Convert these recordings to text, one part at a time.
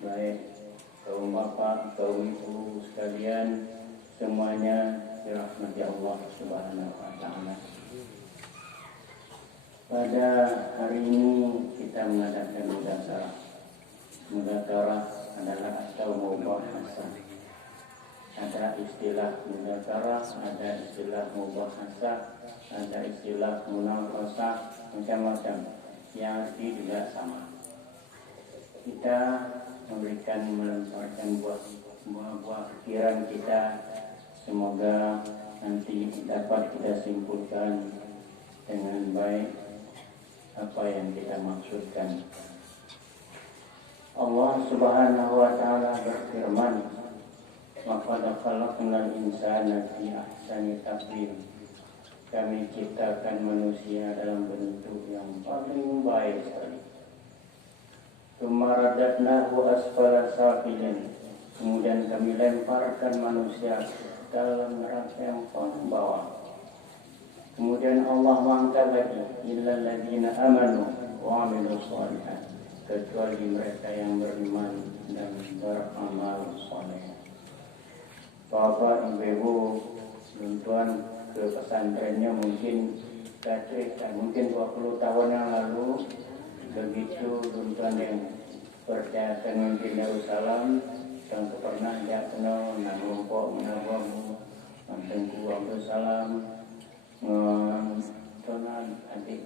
baik kaum bapak, kaum ibu sekalian, semuanya dirahmati Allah Subhanahu wa Ta'ala. Pada hari ini kita mengadakan mudzakarah. Mudzakarah adalah atau mubahasah. Ada istilah mudzakarah, ada istilah mubahasah, ada istilah munaqashah, macam-macam. Yang arti juga sama. Kita melemparkan buah-buah pikiran kita. Semoga nanti dapat kita simpulkan dengan baik apa yang kita maksudkan. Allah Subhanahu wa Ta'ala berfirman, "Laqad khalaqnal insana fi ahsani taqwim." Kami ciptakan manusia dalam bentuk yang paling baik sekali. Tsumma radadnahu asfala safilin. Kemudian kami lemparkan manusia dalam neraka yang paling bawah. Kemudian Allah mengangkat lagi, illal ladzina amanu wa 'amilus shalihat, kecuali mereka yang beriman dan beramal saleh. Bapak, Ibu, tuan ke pesantrennya mungkin saya cerita, mungkin 20 tahun yang lalu begitu tuan yang percaya pemimpin Darussalam yang pernah dia kenal nampok menawamu Tengku Abdul Salam tuan adik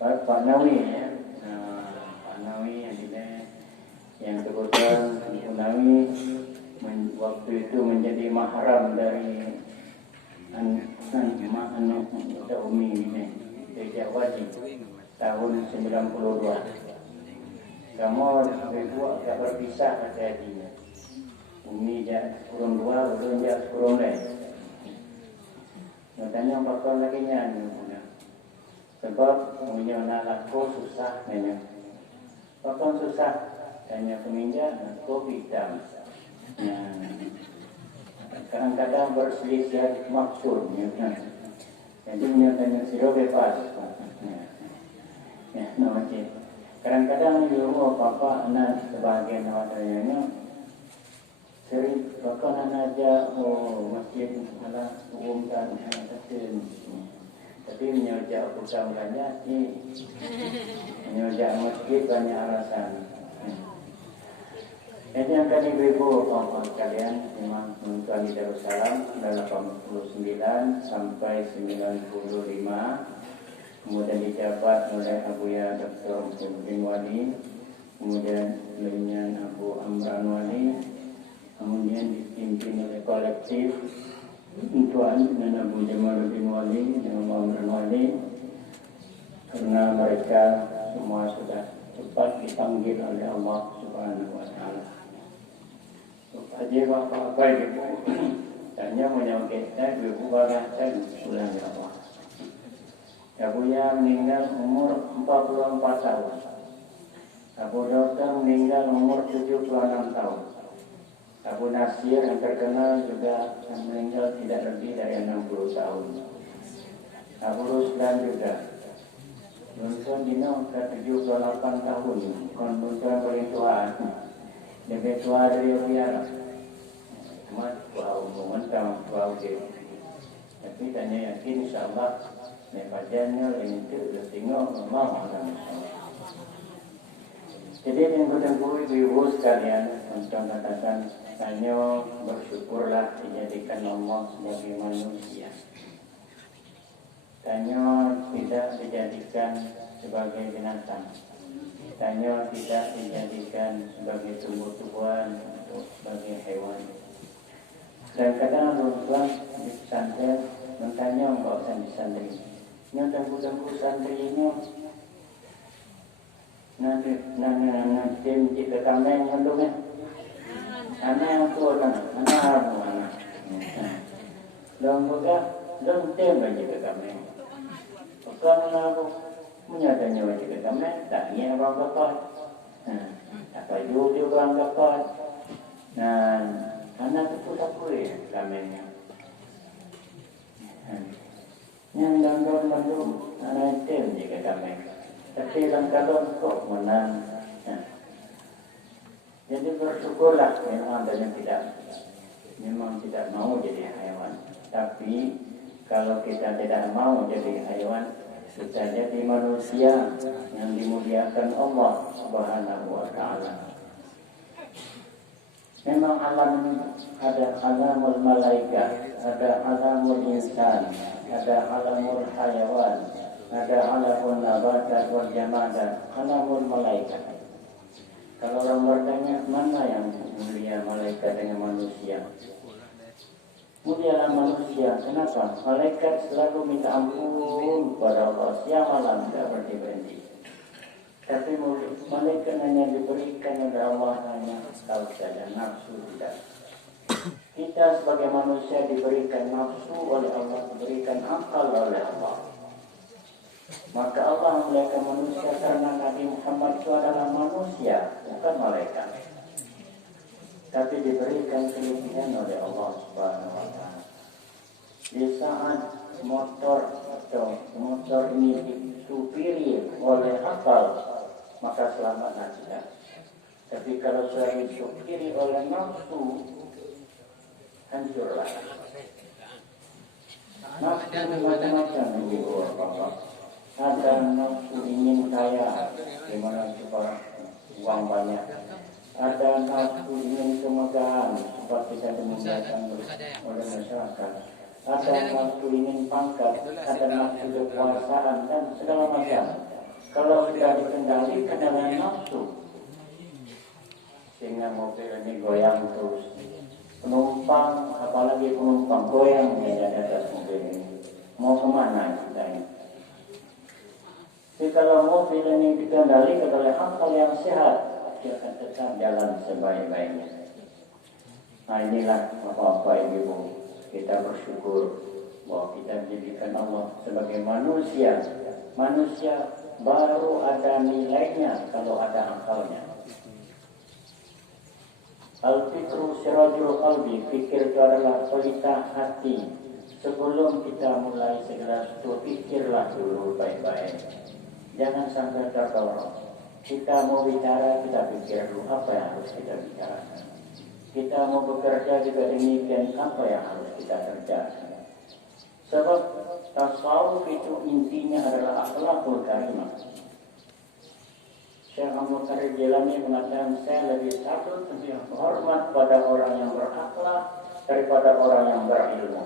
Pak Nawi ya, Pak Nawi yang kebetulan Ibu Nawi waktu itu menjadi mahram dari anak Umi ini Dejak Wajib tahun 92. Kamu ibu agak berpisah hati-hatinya. Umi dia kurung dua, belum dia kurung lain. Katanya bakal lagi nyanyi. Sebab punya anak laku susah nanya. Bakal susah. Tanya peminjam, kopi hitam. Kadang-kadang berselisih maksud. Jadi tanya siro bebas. Namanya. Kadang-kadang di rumah papa anak sebagian awalnya sering bahkan aja masjid ala umumkan tapi menyojak utamanya menyojak masjid banyak alasan. Jadi yang kali ibu bapak sekalian memang menonton di Darussalam dari 89 sampai 95. Kemudian dijabat oleh Abuya Dr. Muhyiddin Wali, kemudian dengan Abu Amran Wali, kemudian dipimpin oleh kolektif Tuan dan Abu Jamaluddin Wali dan Abu Amran Wali, karena mereka semua sudah cepat dipanggil oleh Allah Subhanahu wa Ta'ala. Aja apa-apa ibu, tanya menyampaikan ibu bagaimana ulang ya Allah. Abuya meninggal umur 44 tahun. Abu Dokter meninggal umur 76 tahun. Abu Nasir yang terkenal juga meninggal tidak lebih dari 60 tahun. Abu Ruslan juga. Lunsun Dino ke 78 tahun. Lunsun paling tua. Lebih tua dari Abuya. Cuma wow, mentang wow dia. Tapi tanya yakin insyaAllah pajannya lain itu sudah tengok memang orang. Jadi yang bertemu ibu sekalian untuk katakan hanya bersyukurlah dijadikan Allah sebagai manusia. Tanya tidak dijadikan sebagai binatang. Tanya tidak dijadikan sebagai tumbuh-tumbuhan atau sebagai hewan. Dan kadang orang di pesantren bertanya enggak usah di santri. Yang tengku-tengku santrinya nanti jika kami yang mendungnya anak yang tua anak long tem jika kami bukan aku menyadanya jika kami tak ingin orang dapat apa juga orang dapat nah anak itu tak boleh kami yang gangguan belum anak tem jika kami Tapi kalau kok menang. Ya. Jadi bersyukurlah memang adanya memang tidak mau jadi hewan. Tapi kalau kita tidak mau jadi hewan, kita jadi manusia yang dimuliakan Allah Subhanahu wa Ta'ala. Memang alam ini ada alamul malaikat, ada alamul insan, ada alamul hayawan, ada alamul nabatat wal jamadat, alamul malaikat. Kalau orang bertanya mana yang mulia, malaikat dengan manusia? Mulialah manusia. Kenapa? Malaikat selalu minta ampun kepada Allah siang malam, tidak berhenti. Tapi malaikat hanya diberikan oleh Allah hanya tahu saja, nafsu tidak. Kita sebagai manusia diberikan nafsu oleh Allah, diberikan akal oleh Allah. Maka Allah memuliakan manusia karena Nabi Muhammad itu adalah manusia, bukan malaikat. Tapi diberikan kelebihan oleh Allah Subhanahu wa Ta'ala. Di saat motor ini disupiri oleh akal, maka selamatlah kita. Tapi kalau sudah disupiri oleh nafsu, hancurlah. Nafsu macam-macam di luar bapak. Ada nafsu ingin kaya, dimana supaya uang banyak. Ada nafsu ingin kemegahan, supaya kita dimuliakan oleh masyarakat. Ada nafsu ingin pangkat, ada nafsu kekuasaan dan segala macam. Kalau sudah dikendalikan dengan nafsu, sehingga mobil ini goyang terus. Penumpang, apalagi penumpang goyang di atas mobil ini. Mau kemana kita ini? Jadi kalau mobil ini dikendalikan oleh akal yang sehat, dia akan tetap jalan sebaik-baiknya. Nah inilah Bapak Ibu, kita bersyukur bahwa kita dijadikan Allah sebagai manusia. Manusia baru ada nilainya kalau ada akalnya. Al-fikru sirajul qalbi, fikir itu adalah pelita hati. Sebelum kita mulai segala sesuatu, pikirlah dulu baik-baik. Jangan sampai terdorong. Kita mau bicara, kita pikir dulu apa yang harus kita bicarakan. Kita mau bekerja juga demikian, apa yang harus kita kerjakan. Sebab tasawuf itu intinya adalah akhlakul karimah. Syekh Abdul Qadir Jilani mengatakan, saya lebih takut lebih hormat pada orang yang berakhlak daripada orang yang berilmu.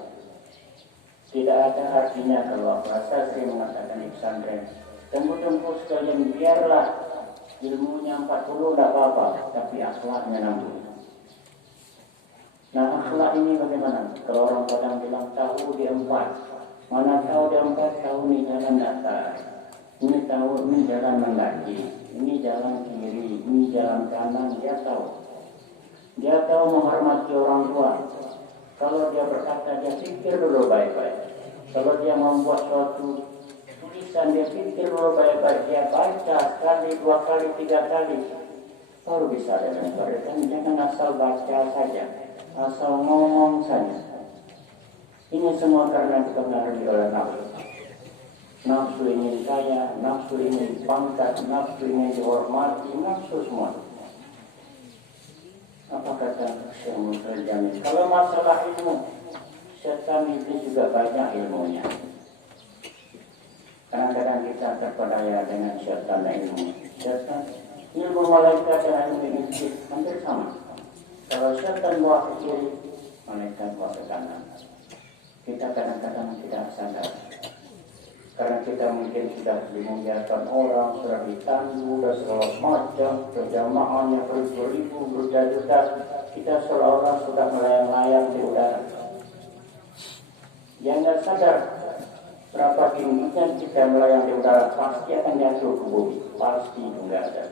Tidak ada artinya kalau bahasa Sri mengatakan di pesantren, tunggu sekalian biarlah ilmunya 40 tidak apa-apa, tapi akhlaknya 60. Nah akhlak ini bagaimana? Kalau orang Padang bilang tahu di 4, mana tahu di 4, tahu ini jalan datar, ini tahu ini jalan mendaki, ini jalan kiri, ini jalan kanan, dia tahu. Dia tahu menghormati orang tua. Kalau dia berkata, dia pikir dulu baik-baik. Kalau dia membuat suatu tulisan, dia pikir dulu baik-baik. Dia baca sekali, 2 kali, 3 kali, baru bisa dia mengerjakan. Jangan asal baca saja, asal ngomong saja. Ini semua karena dipengaruhi oleh nafsu. Nafsu ingin kaya, nafsu ingin pangkat, nafsu ingin dihormati, nafsu semua. Apa kata Syekh Muhammad Jamil? Kalau masalah ilmu, setan itu juga banyak ilmunya. Kadang-kadang kita terpedaya dengan setan ilmu. Setan ilmu malaikat dan ilmu iblis hampir sama. Kalau setan bawa ke kiri, malaikat bawa ke kanan. Kita kadang-kadang tidak sadar. Karena kita mungkin sudah dimuliakan orang, sudah ditandu, dan segala macam, berjamaahnya beribu-ribu, berjuta-juta, kita seolah-olah sudah melayang-layang di udara. Yang tidak sadar berapa tingginya kita melayang di udara, pasti akan jatuh ke bumi, pasti tidak ada.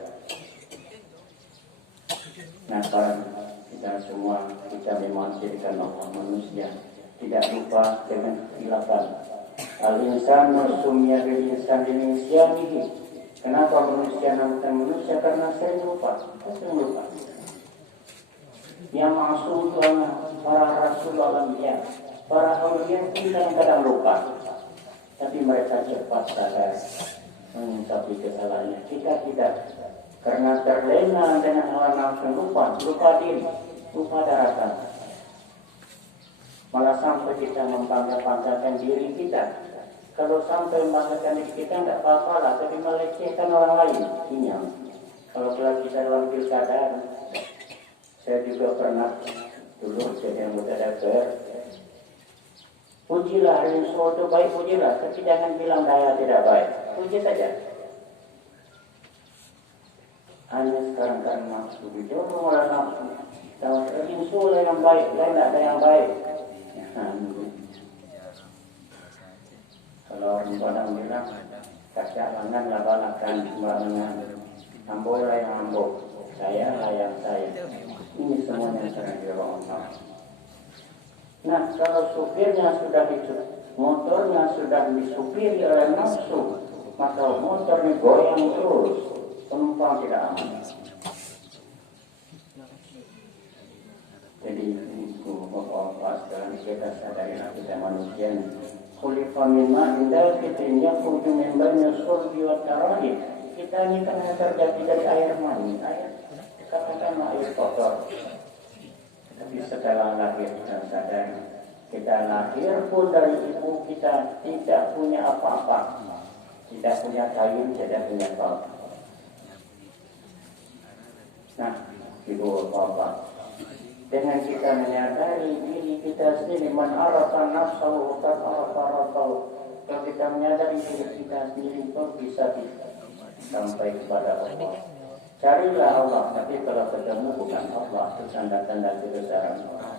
Nah, para kita semua, kita memang jadikan Allah manusia, tidak lupa dengan kekhilafan. Al-insan sumya bil insan Indonesia ini. Kenapa manusia namanya manusia? Karena saya lupa. Yang maksum itu para rasul alamnya, para aulia itu kadang-kadang lupa. Tapi mereka cepat sadar. mengungkapi kesalahannya. Kita tidak, karena terlena dengan hawa nafsu, lupa diri, lupa daratan. Malah sampai kita membangga-banggakan diri kita. Kalau sampai membanggakan diri kita tidak apa-apa lah, tapi melecehkan orang lain, sinyal. Kalau kita dalam pilkada, saya juga pernah dulu jadi anggota DPR. Pujilah hari itu baik, pujilah, tapi jangan bilang saya tidak baik. Puji saja. Hanya sekarang karena nafsu, didorong oleh nafsu. Kalau Rinsu lah yang baik, lain tidak ada yang baik. Kalau orang Padang bilang, kaca langan lah balakan sembarangan. Ambo lah yang ambo, saya lah yang saya. Ini semuanya sedang didorong Allah. Nah, kalau supirnya sudah motornya sudah disupiri oleh nafsu, maka motor ini goyang terus, penumpang tidak aman. Jadi itu bapak-bapak sekalian kita sadari kita manusia. Kulifamina indah fitrinya kudu membernya surgi wa tarahib. Kita ini kan terjadi dari air mani, air katakanlah air kotor. Tapi setelah lahir dan sadar, kita lahir pun dari ibu kita tidak punya apa-apa, tidak punya kain, tidak punya apa. Nah, ibu bapak, dengan kita menyadari diri kita sendiri, man arafa nafsahu qad arafa rabbahu. Kalau kita menyadari diri kita sendiri itu bisa sampai kepada Allah. Carilah Allah, tapi kalau ketemu bukan Allah, itu tanda-tanda kebesaran Allah.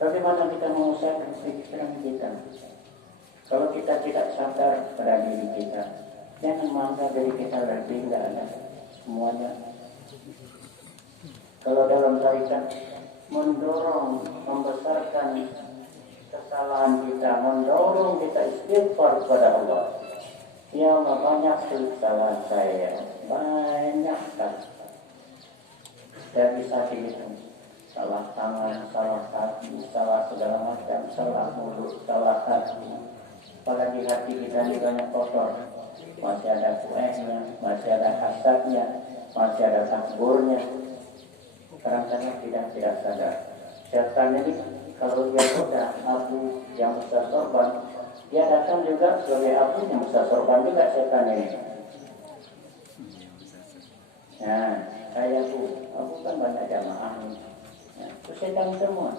Bagaimana kita mengusahakan pikiran kita? Kalau kita tidak sadar pada diri kita, jangan menganggap diri kita lebih, tidak ada semuanya. Kalau dalam tarikat mendorong, membesarkan kesalahan kita, mendorong kita istighfar kepada Allah. Ya Allah, banyak kesalahan saya, banyak kan. Dan bisa dihitung, salah tangan, salah kaki, salah segala macam, salah mulut, salah hati. Apalagi hati kita ini banyak kotor, masih ada kuehnya, masih ada hasadnya, masih ada takburnya. Kadang-kadang tidak sadar. Syaitan ini kalau dia goda abu yang besar sorban, dia datang juga sebagai abu yang besar sorban juga syaitan ini. Nah, kayak aku kan banyak jamaah ini. Nah, itu syaitan semua.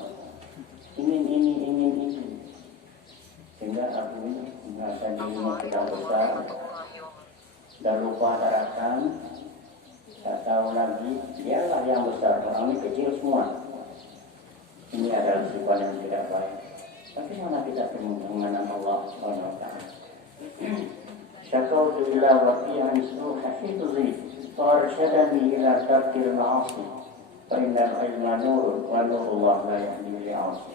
Ingin. Sehingga abu ini merasa dirinya tidak besar, dan lupa daratan. Tak tahu lagi, dialah yang besar, orang ini kecil semua. Ini adalah sifat yang tidak baik. Bagaimana kita mengenal Allah SWT? Syakautu ila waqi'an suh hafidhi, farsyadani ila tarkil ma'asi, fa innal ilma nurun, wa nurullah la yahdi li'asi.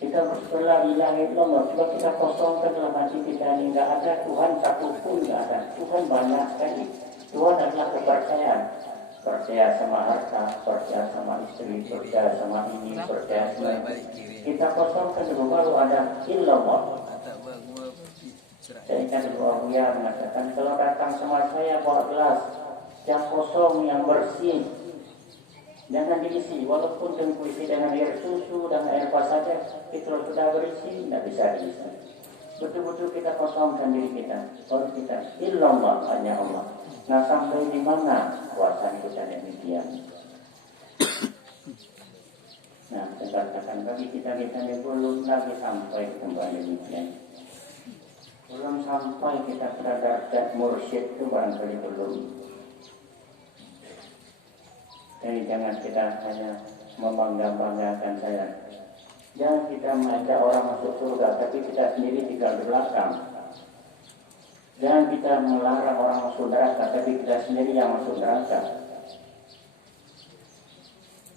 Kita bersetelah ilahi Allah, coba kita kosongkan dalam hati kita ini, tidak ada Tuhan satu pun, tidak ada. Tuhan banyak sekali. Tuhan adalah kepercayaan. Percaya sama harta, percaya sama istri, percaya sama ini, percaya sama ini. Kita kosongkan dulu, baru ada illallah. Saya kan dulu Buya mengatakan, kalau datang sama saya bawa gelas yang kosong, yang bersih, jangan diisi, walaupun diisi dengan air susu dan air apa saja, itu sudah berisi, tidak bisa diisi. Betul-betul kita kosongkan diri kita, baru kita illallah, hanya Allah. Nah, sampai di mana kuasa kita demikian? Nah, saya katakan bagi kita ini belum lagi sampai kembali demikian. Belum sampai kita pada derajat mursyid itu barangkali belum. Jadi jangan kita hanya membangga-banggakan saya. Jangan kita mengajak orang masuk surga, tapi kita sendiri tinggal di belakang. Jangan kita melarang orang masuk neraka, tapi kita sendiri yang masuk neraka.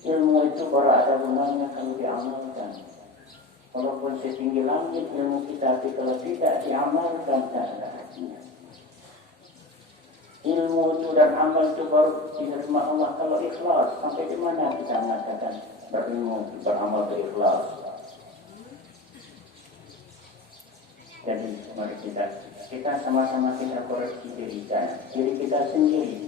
Ilmu itu baru ada gunanya kalau diamalkan. Walaupun setinggi langit ilmu kita, tapi kalau tidak diamalkan, tidak ada artinya. Ilmu itu dan amal itu baru diterima Allah kalau ikhlas. Sampai di mana kita mengatakan berilmu, beramal berikhlas? Jadi mari kita sama-sama kita koreksi diri kita sendiri.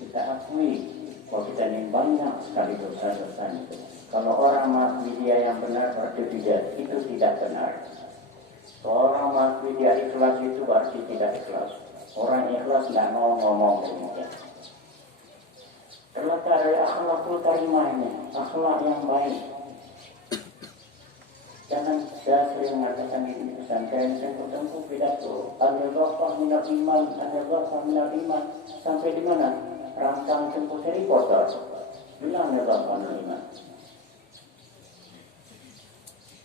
Kita akui bahwa kita ini banyak sekali dosa-dosa itu. Kalau orang mengakui dia yang benar berarti itu tidak benar. Kalau orang mengakui dia ikhlas itu berarti tidak ikhlas. Orang ikhlas tidak mau ngomong demikian. Terletak dari akhlakul karimah ini, akhlak yang baik. Jangan saya sering mengatakan di pesantren, saya ketemu pidato, al-ghafah minal iman, al-ghafah minal iman. Sampai di mana? Rangsang tempuh Harry Potter. Bilang al-ghafah minal iman.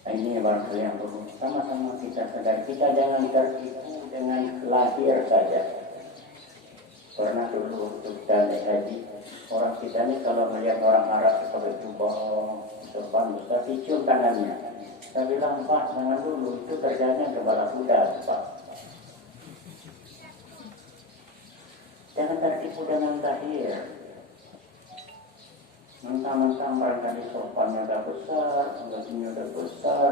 Ini barangkali yang perlu sama-sama kita sadari. Kita jangan tertipu dengan lahir saja. Pernah dulu waktu kita naik haji, orang kita ini kalau melihat orang Arab pakai jubah, serban besar, cium tangannya. Saya bilang, Pak, jangan dulu, itu kerjanya kepala kuda, Pak. Jangan tertipu dengan lahir. Mentang-mentang barangkali sopannya udah besar, gajinya udah besar,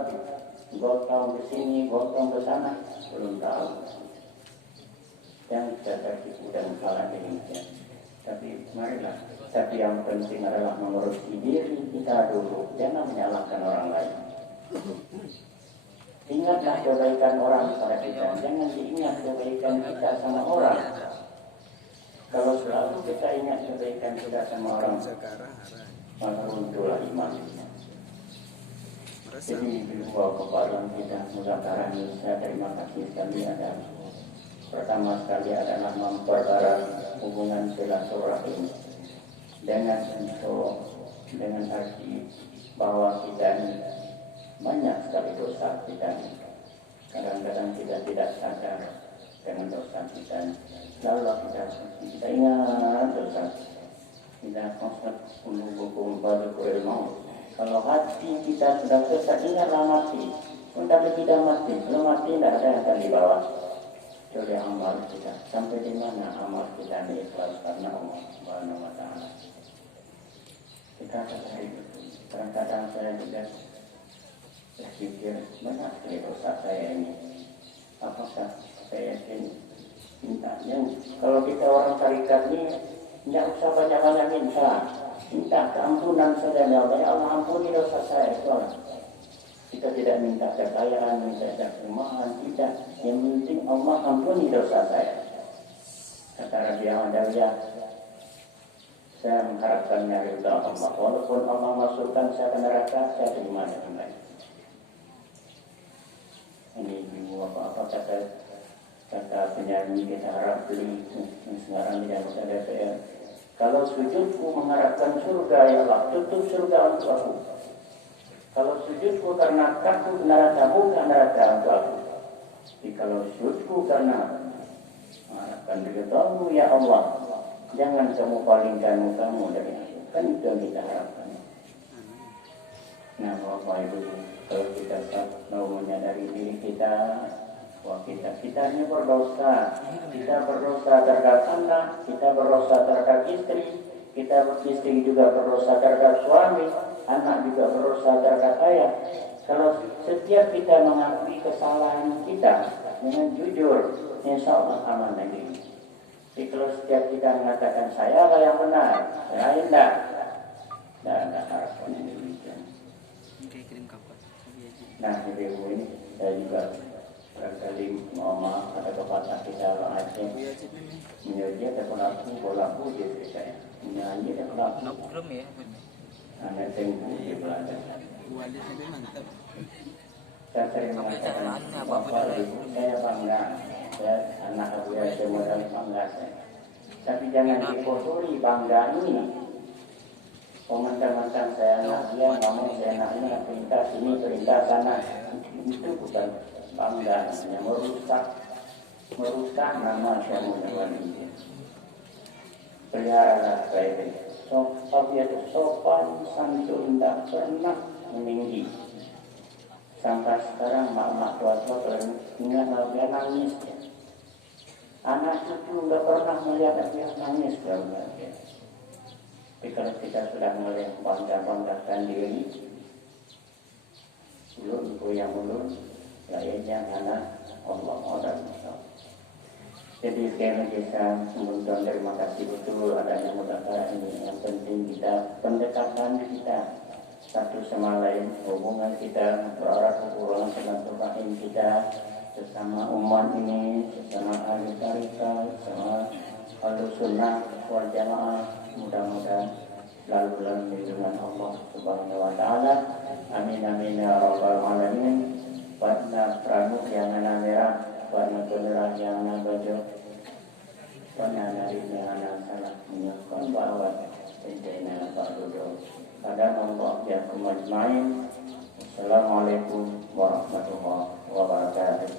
gotong ke sini, gotong ke sana, belum tahu. Jangan kita tertipu dan salah demikian. Tapi marilah, tapi yang penting adalah mengurusi diri kita dulu, jangan menyalahkan orang lain. Ingatlah kebaikan orang kepada kita, jangan diingat kebaikan kita sama orang. Kalau selalu kita ingat kebaikan kita sama orang, maka muncullah iman. Jadi dua kepada kita muzakarah ini, saya terima kasih sekali ada. Pertama sekali adalah mempererat hubungan silaturahim dengan arti bahwa kita ini banyak sekali dosa kita. Kadang-kadang kita tidak sadar dengan dosa kita. Lalu kita ingat dosa. Kita konsep hukum badukul maut. Kalau hati kita sudah sesat, ingatlah mati. Tapi tidak mati. Belum mati tidak ada yang akan dibawa. Coba amal kita. Sampai di mana amal kita ini ikhlas karena Allah Subhanahu wa Ta'ala. Kita sadari itu. Kadang-kadang saya juga berpikir banyak sekali dosa saya ini. Apakah saya ini mintanya? Kalau kita orang tarikat ini tidak usah banyak-banyak minta keampunan saja. Ya Allah, ampuni dosa saya. Kita tidak minta kekayaan, minta kemahan, tidak. Yang penting Allah ampuni dosa saya. Kata Rabi Adawiyah, saya mengharapkan ridha Allah. Walaupun Allah masukkan saya ke neraka, saya terima dengan baik. Ini apa kata penyanyi kita harap beli sekarang tidak bisa DPR. Kalau sujudku mengharapkan surga, ya Allah, tutup surga untuk aku. Kalau sujudku karena takut neraka, bukan neraka untuk aku. Jadi kalau sujudku karena mengharapkan ridhamu, ya Allah, jangan kamu palingkan mukamu dari aku. Kan itu yang kita harapkan. Nah, Bapak Ibu, kalau kita mau menyadari diri kita, bahwa kita ini berdosa. Kita berdosa terhadap anak, kita berdosa terhadap istri, istri juga berdosa terhadap suami, anak juga berdosa terhadap ayah. Kalau setiap kita mengakui kesalahan kita dengan jujur, insya Allah aman negeri. Jadi kalau setiap kita mengatakan saya lah yang benar, saya tidak ada harapan yang demikian. Nah, ibu ini saya juga barangkali mama ada pepatah kita orang Aceh, menjadi ada pelaku bolaku dia saya menyanyi ada pelaku. Anak tengku dia belajar. Saya sering mengatakan bapak ibu saya bangga, saya anak abu saya modal bangga saya. Tapi jangan dikotori bangga ini. Komentar-komentar saya anak dia ngomong saya anak ini perintah sini perintah sana, itu bukan bangga, hanya merusak nama Syaikhul ini. Pelihara baik sopan santun tak pernah meninggi. Sampai sekarang mak-mak tua-tua kalau ingat dia nangis. Anak cucu tidak pernah melihat dia nangis dalam dia. Tapi kalau kita sudah mulai bangga-banggakan diri, ulun goyang ulun, lainnya anak Allah dan Allah. Jadi sekali lagi saya mengucapkan terima kasih betul adanya mudahkan ini. Yang penting kita pendekatan kita satu sama lain, hubungan kita, berat-berat silaturahim kita sesama umat ini, sesama ahli tarikat, sesama ahli sunnah wal jamaah, mudah-mudahan selalu dalam lindungan Allah Subhanahu wa taala. Amin amin ya rabbal alamin. Pada pramuk yang warna merah, warna merah yang warna baju, warna dari yang salah menyokong bahwa penjana Pak Dodo. Pada Allah yang kemajmain. Assalamualaikum warahmatullahi wabarakatuh.